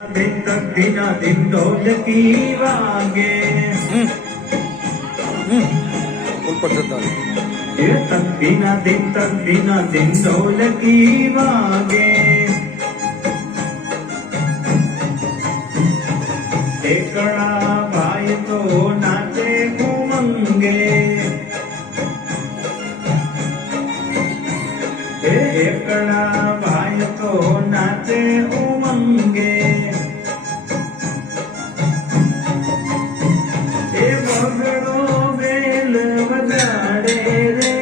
दिन तक बिना दिन ढोलकी वागे ऊपर जता ये तक बिना दिन ढोलकी वागे एकड़ा भाई तो नाचे उमंगे एकड़ा भाई तो नाचे उमंगे बगड़ो बेल वगाड़े रे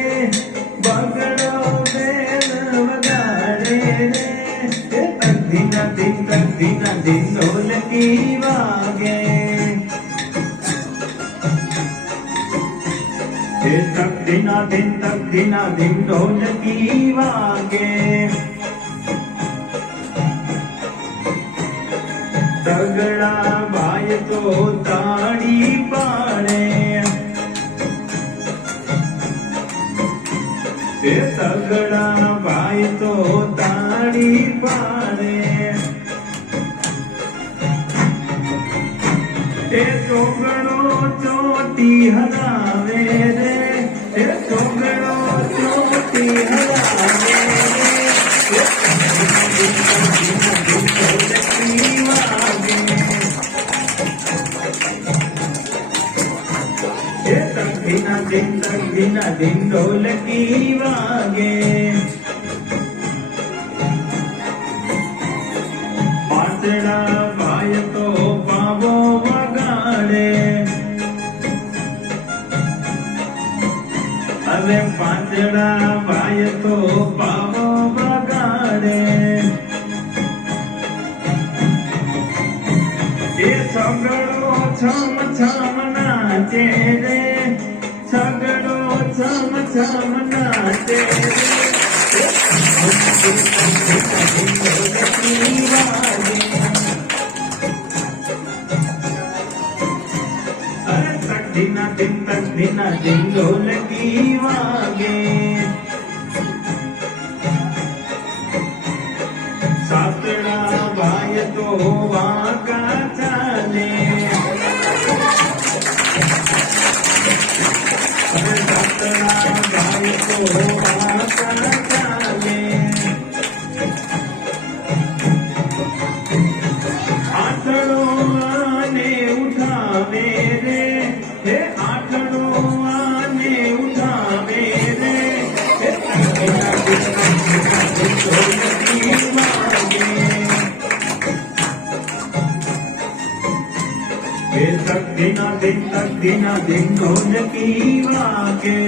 बगड़ो बेल वगाड़े रे दिन ढोलकी वागे तक दिन ढोलकी वागे तगड़ा भाई तो ताड़ी पाड़े तगड़ा भाई तो ताड़ी पाड़े छोकड़ो चोटी हलावे रे छोकड़ो चोटी हलावे दिन ढोलकी वागे पातड़ा भाई तो पावो वगाड़े अरे पातड़ा भाई तो पावो वगाड़े ये सगड़ो छम छम नाचे रे सगड़ो छम छम नाचे दिन ढोलकी वागे सातड़ा भाई तो वाका चाले सातड़ा भाई तो वाका चाले आठड़ो आने उठावे रे हे आठड़ो आने उठावे रे दिन ढोलकी वागे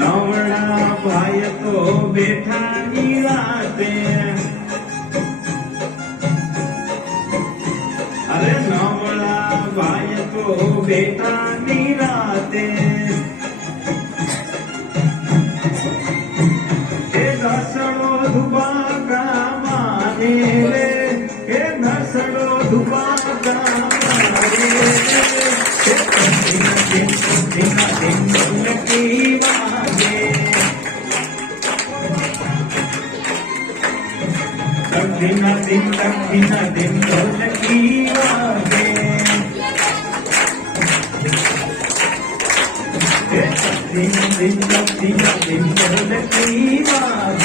नवड़ा भाई तो बैठा निराते अरे नवड़ा भाई तो बैठा निराते दसड़ो धुबाका माने रे दसड़ो धुबाका माने दिन ढोलकी वागे दिन ढोलकी वागे दिन ढोलकी वागे